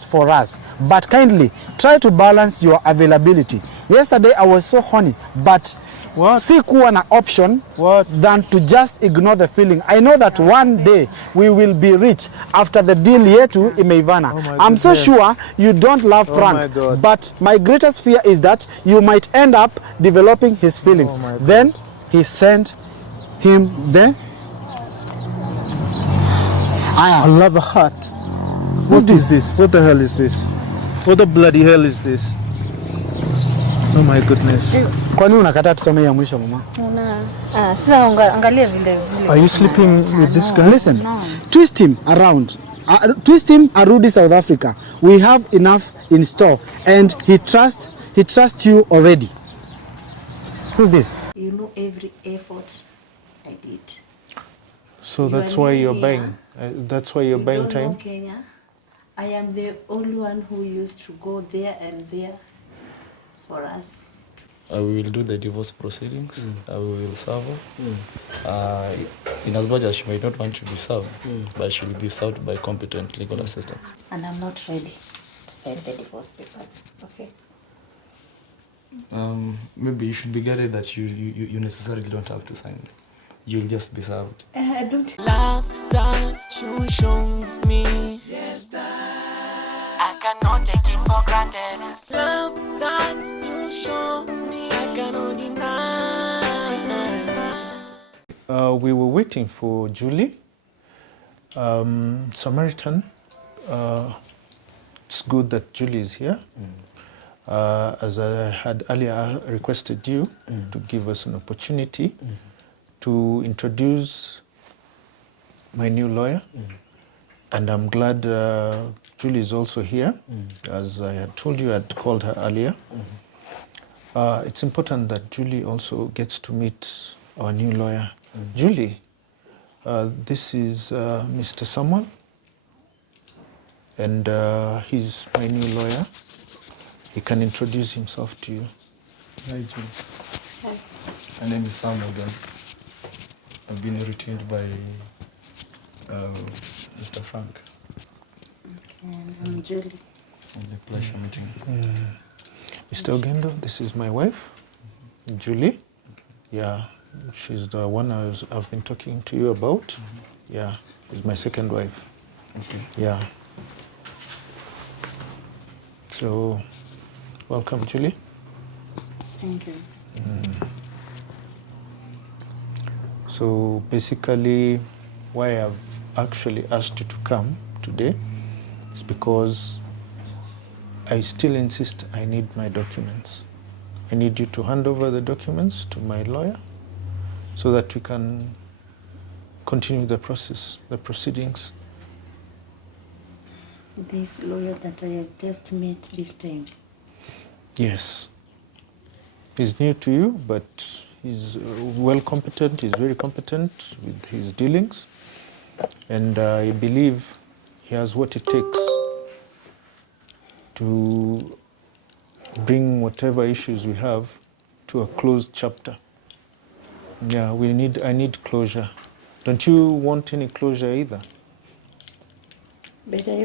for us, but kindly try to balance your availability. Yesterday I was so horny, but sikuwa na option than to just ignore the feeling. I know that one day we will be rich after the deal yetu imeivana. I'm so sure you don't love Frank, but my greatest fear is that you might end up developing his feelings. Then he sent him there. I love a heart. What is this? What the hell is this? What the bloody hell is this? Oh my goodness. Kwani unakataa tusome ya mwisho mama? Angalia vile vile. Are you sleeping with this guy? Listen, twist him around. Twist him arudi South Africa. We have enough in store and he trusts you already. Who's this? You know every effort I did. So that's why you're buying. That's why you're buying time. Know Kenya. I am the only one who used to go there and there for us. We will do the divorce proceedings. We will serve her. In as much as she might not want to be served, but she will be served by competent legal assistance. And I'm not ready to sign the divorce papers. Okay. Maybe you should be guided that you necessarily don't have to sign. You'll just be served. I don't love that you show me. Yes, that I cannot take it for granted. Love that you show me, I cannot deny. We were waiting for Julie. Samaritan. It's good that Julie is here. As I had earlier requested you to give us an opportunity to introduce my new lawyer. And I'm glad Julie is also here. As I had told you, I'd called her earlier. It's important that Julie also gets to meet our new lawyer. Julie, this is Mr. Samuel, and he's my new lawyer. He can introduce himself to you. Hi, Julie. Hi. My name is Samuel again. I've been retained by Mr. Frank. Okay, and I'm Julie. And a pleasure meeting you. Mr. Ogendo, this is my wife, Julie. Yeah, she's the one I've been talking to you about. Yeah, she's my second wife. Okay. Yeah. So, welcome, Julie. Thank you. So basically, why I've actually asked you to come today is because I still insist I need my documents. I need you to hand over the documents to my lawyer so that we can continue the process, the proceedings. This lawyer that I have just met this time. Yes. He's new to you, but he's well competent, he's very competent with his dealings, and I believe he has what it takes to bring whatever issues we have to a closed chapter. Yeah, I need closure. Don't you want any closure either? But I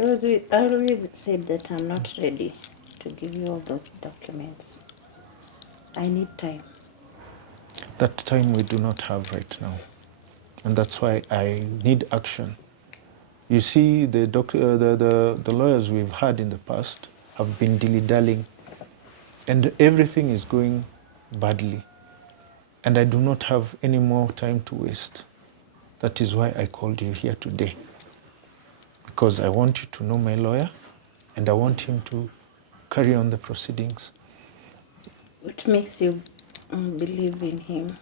always said that I'm not ready to give you all those documents. I need time. That time we do not have right now. And that's why I need action. You see, the lawyers we've had in the past have been dilly-dallying, and everything is going badly. And I do not have any more time to waste. That is why I called you here today. Because I want you to know my lawyer, and I want him to carry on the proceedings. What makes you believe in him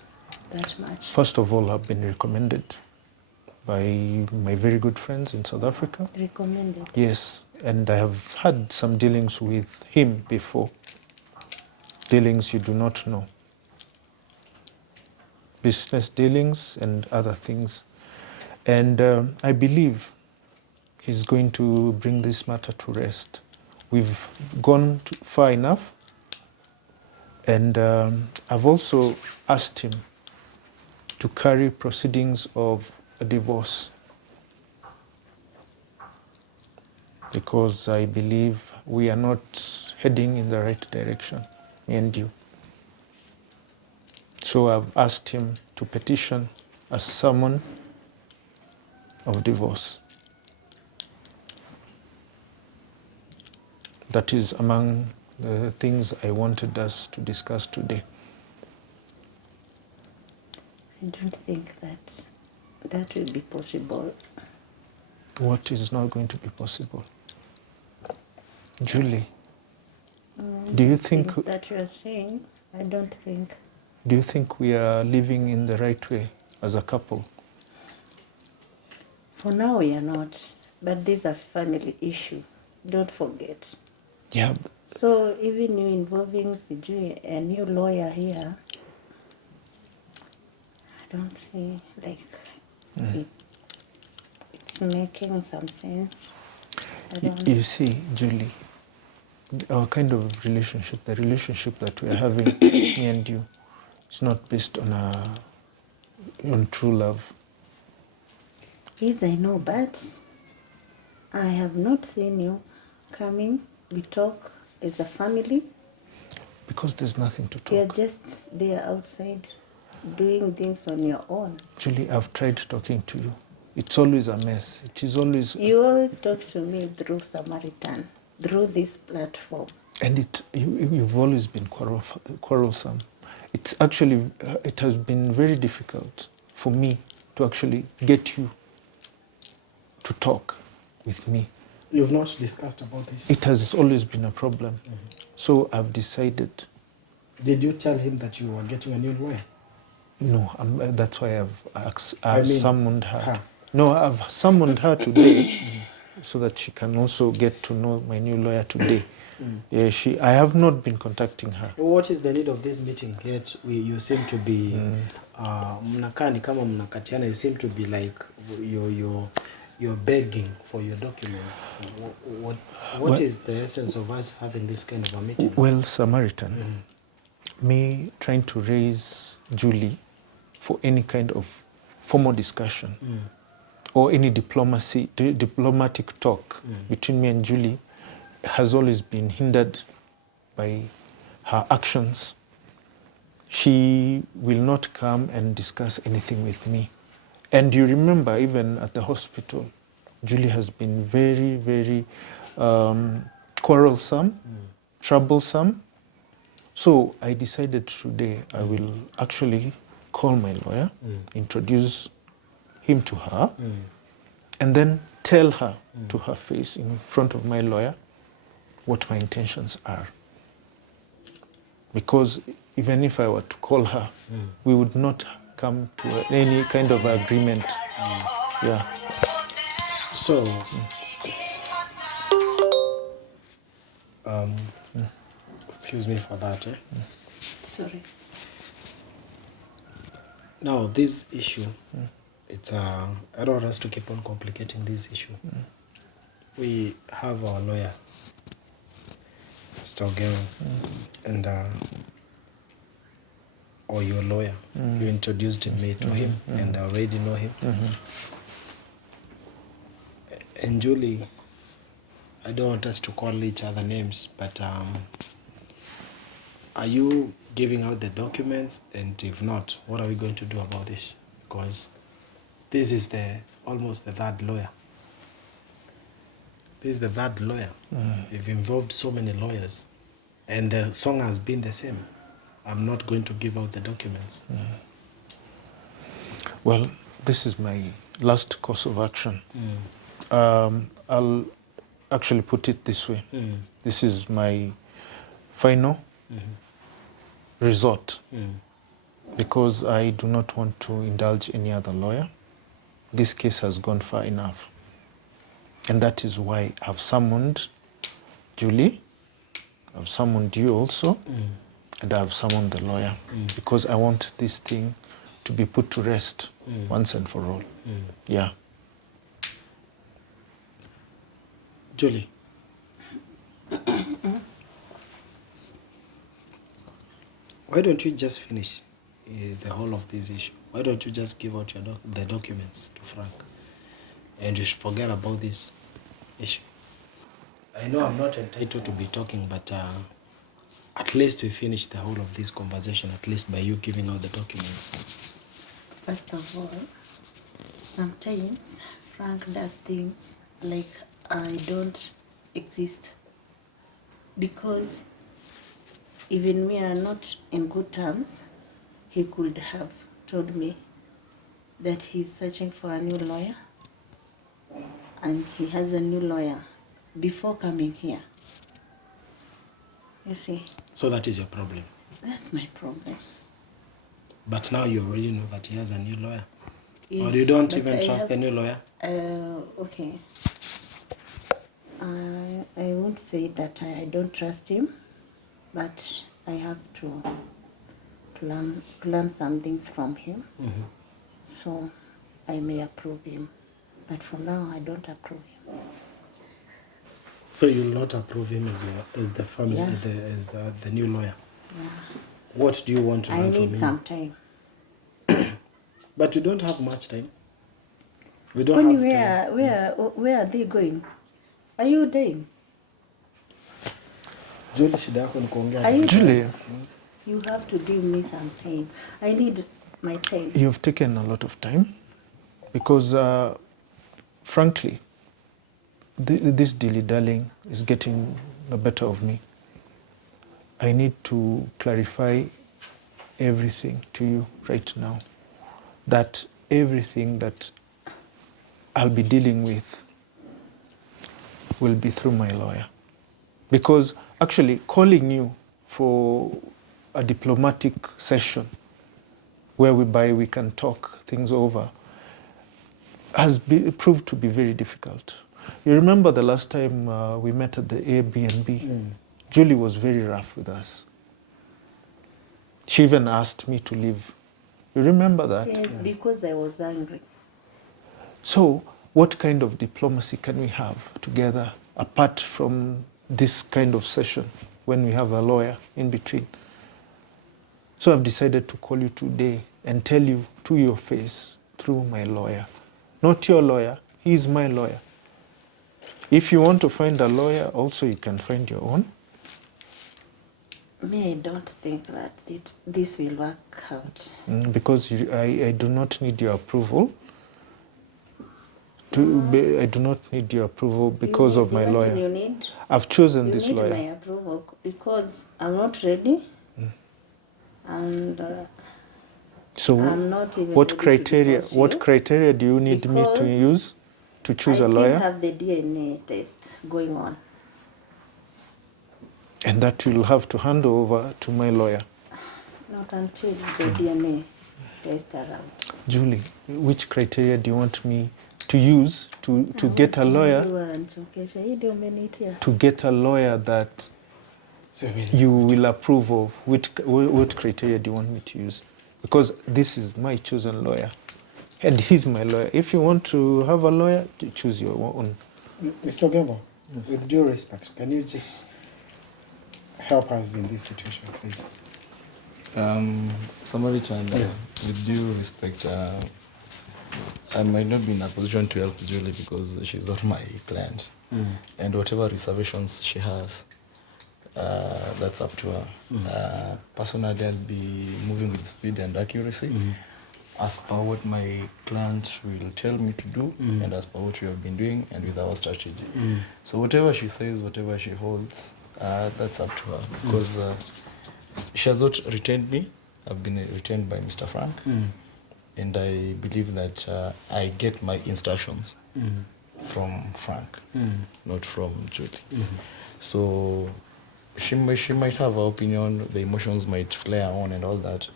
that much? First of all, I've been recommended by my very good friends in South Africa. Recommended? Yes, and I have had some dealings with him before. Dealings you do not know. Business dealings and other things. And I believe he's going to bring this matter to rest. We've gone far enough. And I've also asked him to carry proceedings of a divorce. because I believe we are not heading in the right direction, me and you. So I've asked him to petition a summon of divorce. That is among the things I wanted us to discuss today. I don't think that will be possible. What is not going to be possible? Julie, do you think Things that you're saying, I don't think. do you think we are living in the right way as a couple? For now, we are not. But this is a family issue. Don't forget. Yeah, So even you involving Sijui, a new lawyer here, I don't see like it's making some sense. I don't. you see, Julie, our kind of relationship, the relationship that we are having, me and you, is not based on true love. Yes, I know, but I have not seen you coming. We talk as a family. Because there's nothing to You're talk. just there outside doing things on your own. Julie, I've tried talking to you. It's always a mess. It is always, You always talk to me through Samaritan, through this platform. and you've always been quarrelsome. It's actually, it has been very difficult for me to actually get you to talk with me. You've not discussed about this. It has always been a problem. So I've decided, Did you tell him that you were getting a new lawyer? no, that's why I've I mean, summoned her. her. No, I've summoned her today so that she can also get to know my new lawyer today. Yeah, I have not been contacting her. What is the need of this meeting? Yet you seem to be mnakaa ni kama mnakatiana. You seem to be like you're begging for your documents. What is the essence of us having this kind of a meeting? Well, Samaritan, me trying to raise Julie for any kind of formal discussion or any diplomatic talk between me and Julie has always been hindered by her actions. She will not come and discuss anything with me. And you remember, even at the hospital, Julie has been very, very quarrelsome, troublesome. So I decided today I will actually call my lawyer, introduce him to her, and then tell her to her face in front of my lawyer what my intentions are. Because even if I were to call her, we would not come to any kind of agreement. Yeah. So, excuse me for that. Sorry. Now, this issue, it's I don't want us to keep on complicating this issue. We have our lawyer, Mr. Ogero, and or your lawyer. You introduced me to him, and I already know him. And Julie, I don't want us to call each other names, but are you giving out the documents? And if not, what are we going to do about this? Because this is almost the third lawyer. This is the third lawyer. We've involved so many lawyers, and the song has been the same. I'm not going to give out the documents. Well, this is my last course of action. I'll actually put it this way. This is my final resort because I do not want to indulge any other lawyer. This case has gone far enough. And that is why I've summoned Julie, I've summoned you also, and I've summoned the lawyer because I want this thing to be put to rest once and for all. Yeah. Julie. Why don't you just finish the whole of this issue? Why don't you just give out the documents to Frank and you should forget about this issue? I know I'm not entitled to be talking, but at least we finish the whole of this conversation, at least by you giving out the documents. First of all, sometimes Frank does things like I don't exist. Because even we are not in good terms, he could have told me that he's searching for a new lawyer and he has a new lawyer before coming here. You see? So that is your problem. That's my problem. But now you already know that he has a new lawyer. Yes, or you don't but even trust the new lawyer? Okay. I won't say that I don't trust him, but I have to learn some things from him. Mm-hmm. So I may approve him, but for now I don't approve him. So you'll not approve him as the family, Yeah. as the new lawyer? Yeah. What do you want to learn from him? I need some time. But you don't have much time. We don't have time. Where are they going? Are you doing? Julie, shida yako ni kuongea. Are you Julie, You have to give me some time. I need my time. you've taken a lot of time because, frankly, this dilly-dallying is getting the better of me. I need to clarify everything to you right now. That everything that I'll be dealing with will be through my lawyer. Because actually calling you for a diplomatic session whereby we can talk things over has proved to be very difficult. You remember the last time we met at the Airbnb? Julie was very rough with us. She even asked me to leave. You remember that? Yes, because I was angry. So what kind of diplomacy can we have together apart from this kind of session when we have a lawyer in between? So I've decided to call you today and tell you to your face through my lawyer. Not your lawyer, he's my lawyer. If you want to find a lawyer, also you can find your own. Me, I don't think that this will work out. Because I do not need your approval. I do not need your approval because of my lawyer. You need, I've chosen this lawyer. You need my approval because I'm not ready. And So I'm not even what ready to criteria? divorce What you criteria do you need me to because use to choose a I lawyer? still have the DNA test going on. And that you'll have to hand over to my lawyer. Not until the DNA test around. Julie, which criteria do you want me to use to get a lawyer? To get a lawyer that you will approve of. What criteria do you want me to use? Because this is my chosen lawyer, and he's my lawyer. If you want to have a lawyer, choose your own. Mr. Ogembo, with due respect, can you just help us in this situation, please? Samaritan, with due respect, I might not be in a position to help Julie because she's not my client. And whatever reservations she has, that's up to her. Personally, I'd be moving with speed and accuracy as per what my client will tell me to do and as per what we have been doing and with our strategy. So whatever she says, whatever she holds, that's up to her because she has not retained me. I've been retained by Mr. Frank. And I believe that I get my instructions from Frank, not from Julie. So she might have her opinion, the emotions might flare on and all that.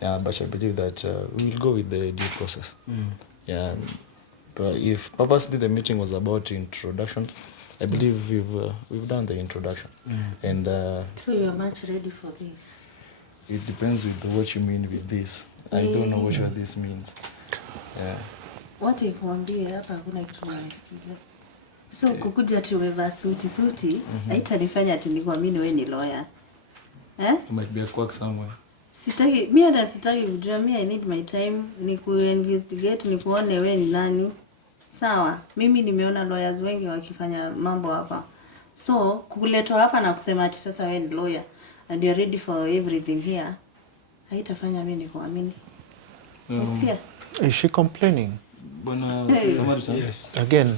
But I believe that we will go with the due process. Yeah. But if purposely the meeting was about introduction, I believe we've done the introduction. And so you are much ready for this? It depends with what you mean with this. I don't know what this means. Yeah. What ikwambie hapa hakuna kitu unasikiza. So kukuja ati umevaa suti haitanifanya ati nikuamini wewe ni lawyer. It might be a quack somewhere. Mimi hata sitaki kujua. Mimi I need my time ni kuinvestigate ni kuone wewe ni nani. Sawa, mimi nimeona lawyers wengi wakifanya mambo hapa. So kuletwa hapa na kusema ati sasa wewe ni lawyer and you're ready for everything here, haitafanya mimi nikuamini. Unasikia? Is she complaining? Yes. Again,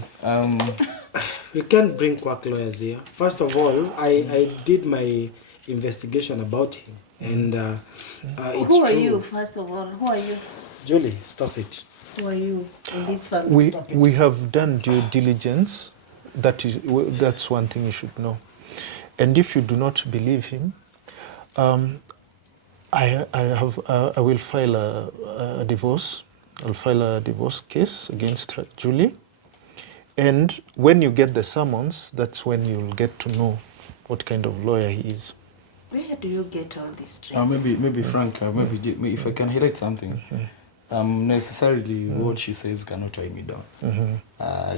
We can't bring quack lawyers here. First of all, I did my investigation about him, and it's Who are true. you, first of all? Who are you? Julie, stop it. Who are you in this family? we have done due diligence. That's one thing you should know. And if you do not believe him, I will file a divorce. I'll file a divorce case against her, Julie. And when you get the summons, that's when you'll get to know what kind of lawyer he is. Where do you get all this strength? Maybe Frank, if I can highlight something. Necessarily what she says cannot tie me down.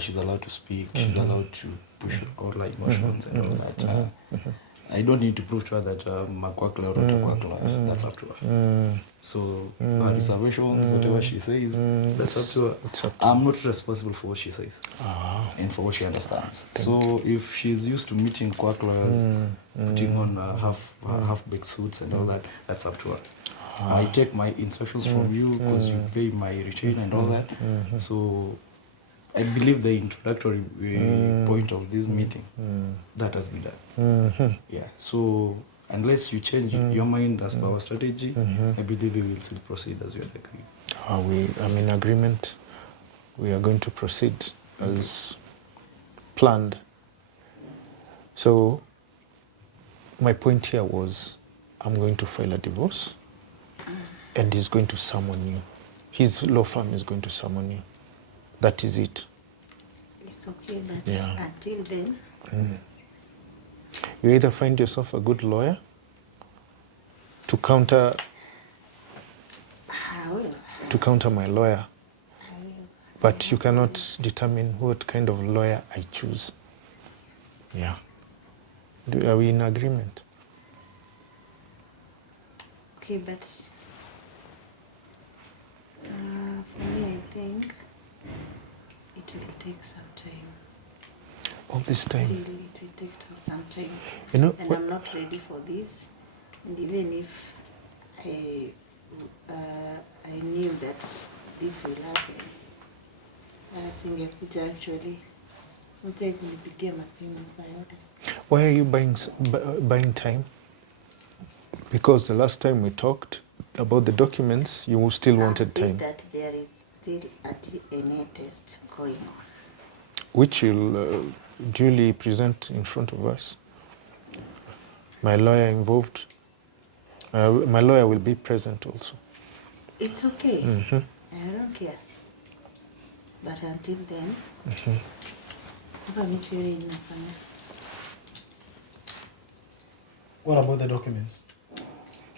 She's allowed to speak, she's allowed to push all her emotions and all that. I don't need to prove to her that I'm a quack lawyer or not a quack lawyer. That's up to her. So her reservations, whatever she says, that's up to her. I'm not responsible for what she says and for what she understands. So if she's used to meeting quack lawyers, putting on half-baked suits and all that, that's up to her. I take my instructions from you because you pay my retainer and all that. So I believe the introductory point of this meeting, that has been done. Yeah. So unless you change your mind as per our strategy, I believe we will still proceed as we had agreed. I'm in agreement. We are going to proceed as planned. So my point here was, I'm going to file a divorce, and he's going to summon you. His law firm is going to summon you. That is it. It's okay, but until then... You either find yourself a good lawyer to counter my lawyer, but you cannot determine what kind of lawyer I choose. Yeah. Are we in agreement? Okay, but for me, I think it will take some time. All this time? Still, it will take some time. You know, and I'm not ready for this. And even if I knew that this will happen, singekuja actually. Nitakupigia masimu saa yote. Why are you buying time? Because the last time we talked about the documents, you still wanted time. That there is still a DNA test going on. Which you'll duly present in front of us. My lawyer involved. My lawyer will be present also. It's okay. I don't care. But until then, What about the documents?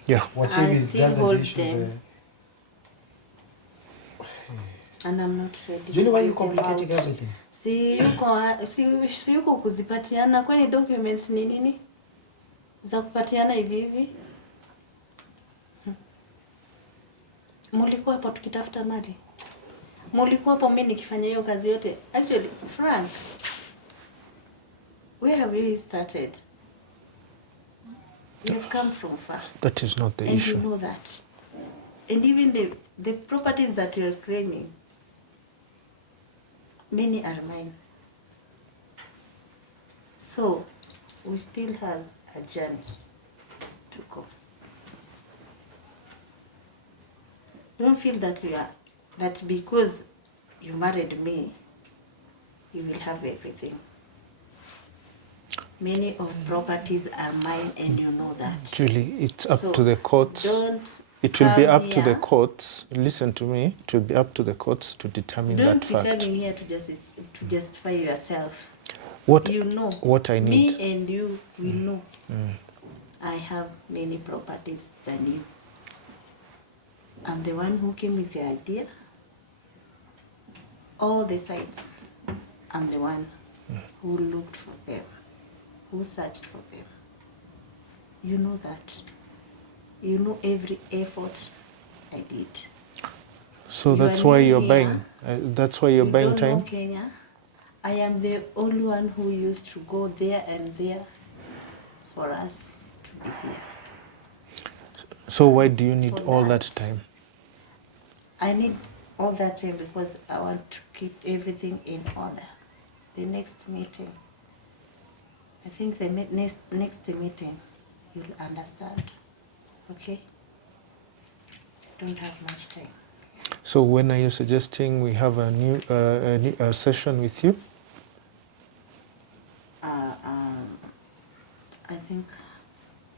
Yeah. What I if it still doesn't hold issue them. And I'm not ready. Julie, why are you to give complicating out. everything? Si yuko kuzipatiana, kwani documents ni nini? Za kupatiana hivi hivi. Mulikuwa hapo tukitafuta mali. Mulikuwa hapo mimi nikifanya hiyo kazi yote. Actually, Frank, where have we started? We have come from far. That is not the and issue. And you know that. And even the properties that you are claiming, many are mine. So, we still have a journey to go. Don't feel that that because you married me, you will have everything. Many of properties are mine, and you know that. Julie, it's up to the courts. It will be up to the courts. Listen to me. It will be up to the courts to determine that fact. Don't be coming here to justify yourself. What you know? What I need. Me and you, we know. I have many properties than you. I'm the one who came with the idea. All the sites, I'm the one who looked for them, who searched for them. You know that. You know every effort I did. So that's why you're buying. That's why you're buying time. Kenya. I am the only one who used to go there and there for us to be here. So why do you need For all that that. time? I need all that time because I want to keep everything in order. The next meeting, I think the next meeting, you'll understand. Okay? I don't have much time. So when are you suggesting we have a new session with you? I think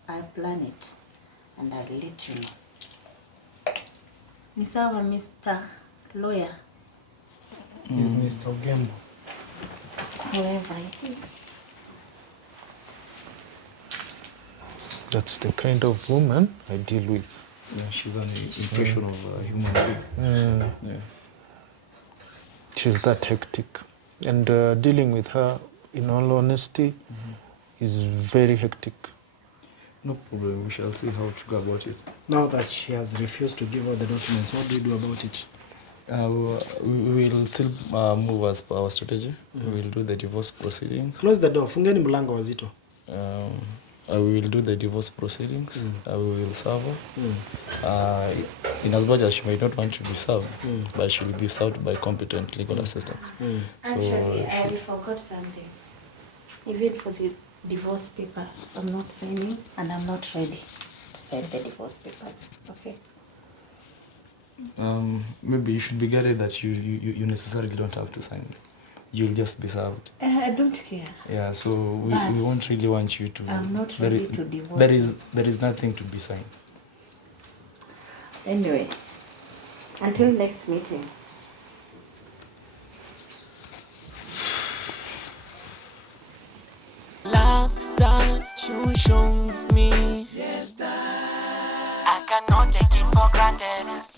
I'll plan it and I'll let you know. Ni sawa, Mr. Lawyer, Is Mr. Ogembo. whoever he is. That's the kind of woman I deal with. Yeah, she's an impression of a human being. Yeah. She's that hectic. And dealing with her, in all honesty, is very hectic. No problem. We shall see how to go about it. Now that she has refused to give out the documents, what do we do about it? We will still move as per our strategy. We will do the divorce proceedings. Close the door. Fungeni mlango wazito. We will do the divorce proceedings. We will serve her. In as much as she might not want to be served, but she will be served by competent legal assistance. So Actually, I forgot something. Even for the divorce paper, I'm not signing and I'm not ready to sign the divorce papers. Okay? maybe you should be guided that you necessarily don't have to sign. You'll just be served. I don't care. Yeah, so we But won't really want you to. I'm not ready to divorce. There is nothing to be signed. Anyway, until next meeting. Love that you show me. Yes, that I cannot take it for granted. Love